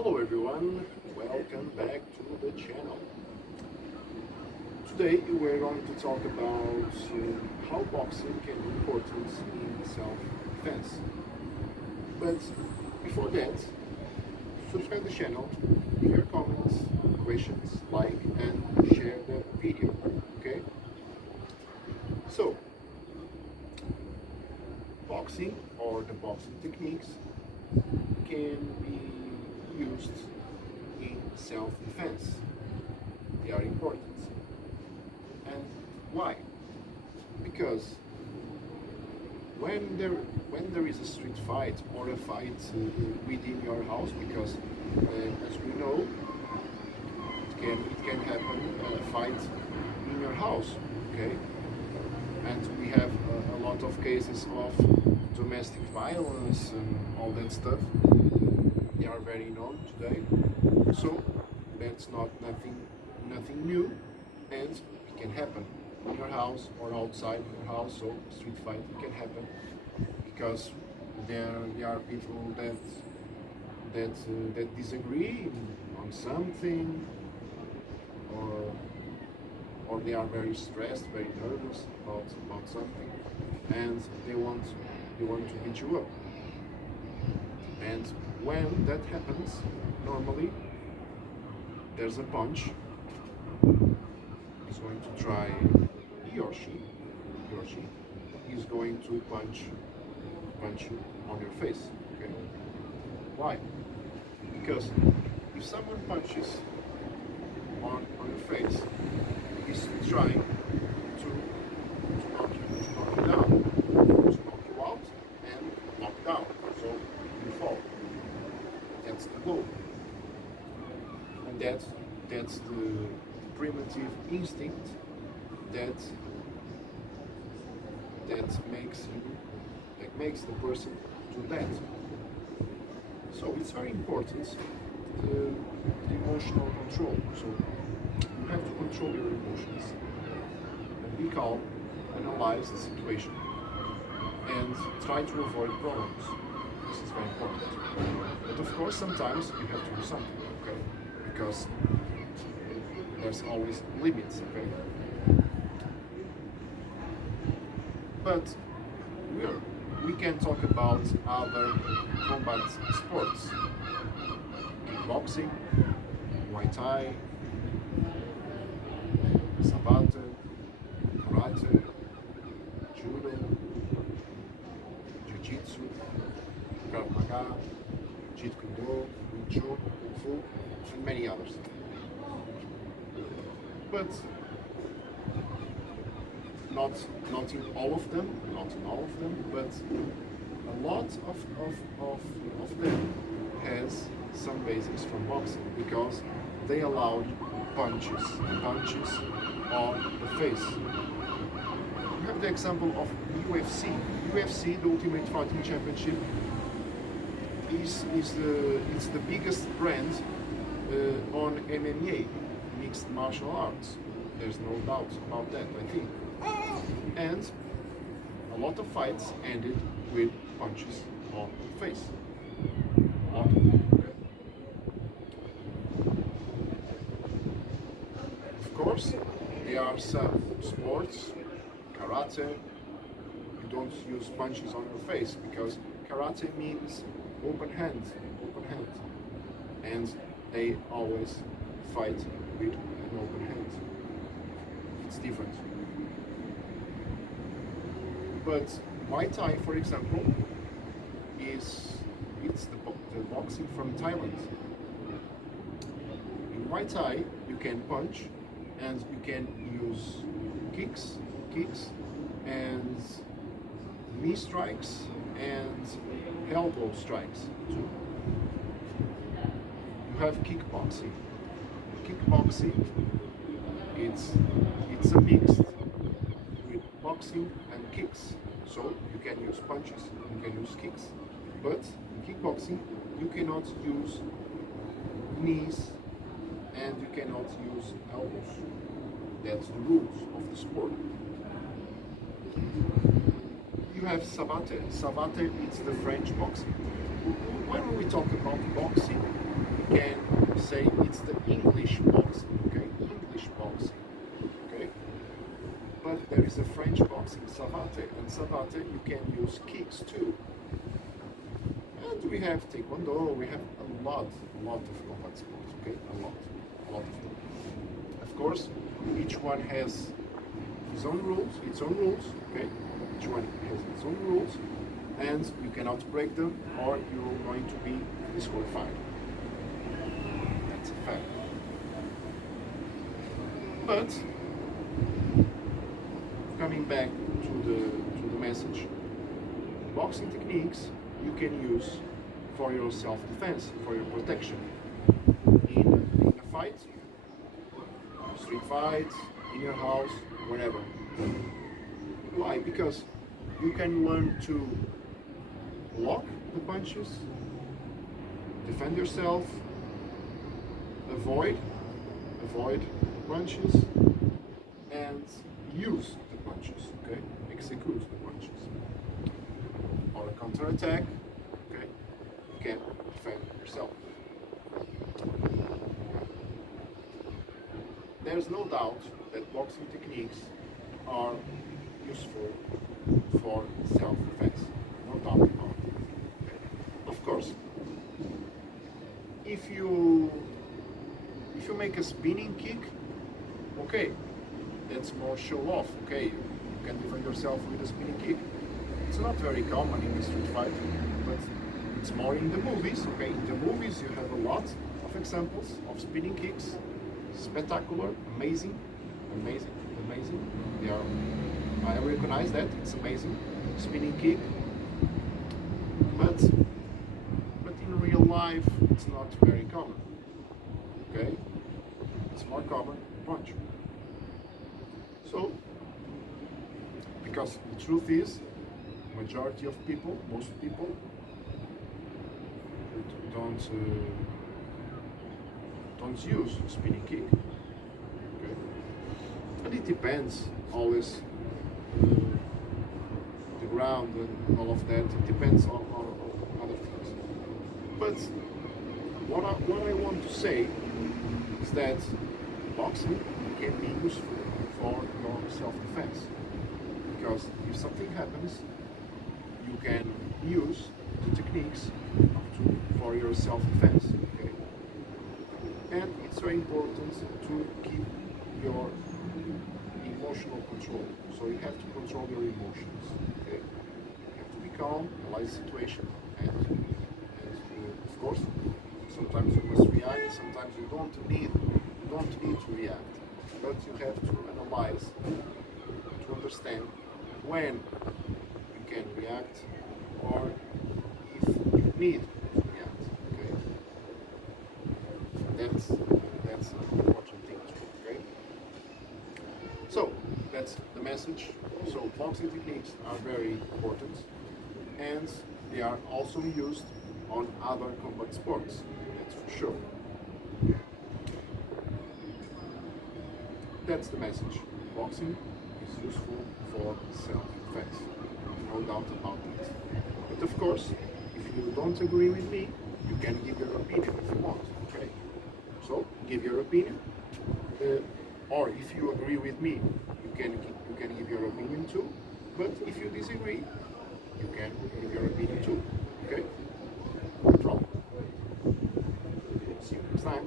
Hello everyone, welcome back to the channel. Today we're going to talk about how boxing can be important in self-defense. But before that, subscribe the channel, leave your comments, questions, like and share the video, okay? So, boxing or the boxing techniques can be used in self-defense. They are important. And why? Because when there is a street fight or a fight within your house, because as we know, it can happen a fight in your house, okay? And we have a lot of cases of domestic violence and all that stuff. They are very known today, so that's not nothing new, and it can happen in your house or outside your house. So street fight can happen because there are people that disagree on something, or they are very stressed, very nervous about something, and they want to beat you up. And when that happens, normally there's a punch. He's going to try, he or she is going to punch you on your face. Okay? Why? Because if someone punches on your face, he's trying to knock you down, to knock you out and knock down, so you fall. That's the goal, and that's the primitive instinct that makes the person do that. So it's very important, the emotional control. So you have to control your emotions and be calm, analyze the situation, and try to avoid problems. This is very important. But of course, sometimes you have to do something, okay? Because there's always limits, okay? But we can talk about other combat sports: kickboxing, Muay Thai, Savate, Karate, Judo, Jiu-Jitsu, Krav Maga, Jeet Kune Do, Wing Chun, Kung Fu, and many others. But not in all of them, but a lot of them has some basics from boxing, because they allow punches on the face. You have the example of UFC. UFC, the Ultimate Fighting Championship, it's the biggest brand on MMA, mixed martial arts. There's no doubt about that, I think. And a lot of fights ended with punches on the face. A lot of them, okay? Of course, there are some sports, karate, you don't use punches on your face, because karate means open hand, and they always fight with an open hand. It's different. But Muay Thai, for example, it's the boxing from Thailand. In Muay Thai, you can punch, and you can use kicks, and knee strikes, and elbow strikes too. You have kickboxing. Kickboxing, it's a mix with boxing and kicks. So you can use punches, you can use kicks, but in kickboxing you cannot use knees and you cannot use elbows. That's the rules of the sport. You have Savate. Savate is the French boxing. When we talk about boxing, can say it's the English boxing, okay? English boxing, okay? But there is a French boxing, savate, and savate you can use kicks too. And we have taekwondo, we have a lot of combat sports, okay? A lot of them. Of course, each one has its own rules, okay? Each one has its own rules, and you cannot break them or you're going to be disqualified. That's a fact. But coming back to the message, boxing techniques you can use for your self-defense, for your protection. In a fight, street fight, in your house, wherever. Why? Because you can learn to block the punches, defend yourself, avoid punches, and use the punches, okay? Execute the punches. Or a counter-attack, okay? You can defend yourself. There's no doubt that boxing techniques are useful for self-defense. No doubt about it. Okay? Of course, if you make a spinning kick, okay, that's more show off. Okay, you can defend yourself with a spinning kick. It's not very common in the street fight, but it's more in the movies. Okay, in the movies you have a lot of examples of spinning kicks. Spectacular, amazing. They are. I recognize that it's amazing, spinning kick. But in real life, it's not very common. Okay, it's more common punch. So, because the truth is, majority of people, most people, don't use spinning kick. Okay, and it depends always the ground and all of that. It depends on other things. But what I want to say is that boxing can be useful for your self-defense, because if something happens, you can use the techniques for your self-defense. Okay? And it's very important to keep your emotional control. So you have to control your emotions. Okay? You have to be calm, analyze the situation, and of course, sometimes you must react. Sometimes you don't need to react, but you have to analyze to understand when you can react or if you need to react. Okay, that's an important thing too. Okay, so that's the message. So boxing techniques are very important, and they are also used on other combat sports. That's for sure. That's the message. Boxing is useful for self-defense. No doubt about it. But of course, if you don't agree with me, you can give your opinion if you want. Okay? So give your opinion. Or if you agree with me, you can give your opinion too. But if you disagree, you can give your opinion too. Okay? No problem. See you next time.